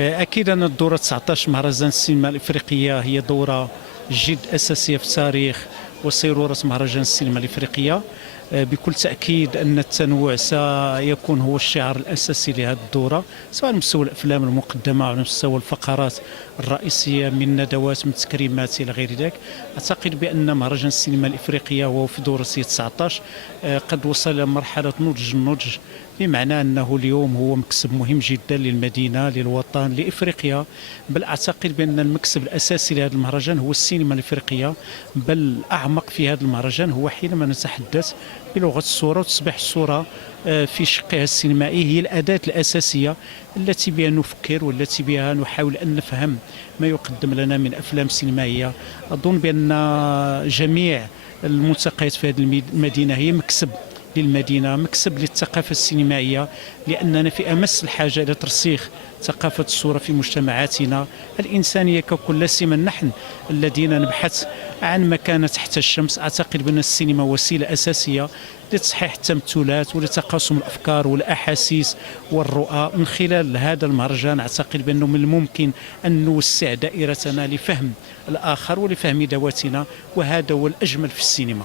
أكيد أن الدورة 19 مهرجان السينما الإفريقية هي دورة جد أساسية في تاريخ وسيرورة مهرجان السينما الإفريقية. بكل تأكيد أن التنوع سيكون هو الشعار الأساسي لهذه الدورة، سواء على مستوى الأفلام المقدمة أو على مستوى الفقرات الرئيسية من ندوات من تكريمات إلى غير ذلك. أعتقد بأن مهرجان السينما الإفريقية وهو في دورة 19 قد وصل إلى مرحلة النضج، بمعنى أنه اليوم هو مكسب مهم جدا للمدينة، للوطن، لإفريقيا. بل أعتقد بأن المكسب الأساسي لهذا المهرجان هو السينما الإفريقية، بل الأعمق في هذا المهرجان هو حينما نتحدث بلغة الصورة، وتصبح الصورة في شقها السينمائي هي الأداة الأساسية التي بها نفكر والتي بها نحاول أن نفهم ما يقدم لنا من أفلام سينمائية. أظن بأن جميع الملتقيات في هذه المدينة هي مكسب للمدينة، مكسب للثقافة السينمائية، لأننا في أمس الحاجة إلى ترسيخ ثقافة الصورة في مجتمعاتنا الإنسانية ككل. لا سيما نحن الذين نبحث عن مكانة تحت الشمس. أعتقد بأن السينما وسيلة أساسية لتصحيح التمثلات ولتقاسم الأفكار والأحاسيس والرؤى. من خلال هذا المهرجان أعتقد بأنه من الممكن أن نوسع دائرتنا لفهم الآخر ولفهم ذواتنا، وهذا هو الأجمل في السينما.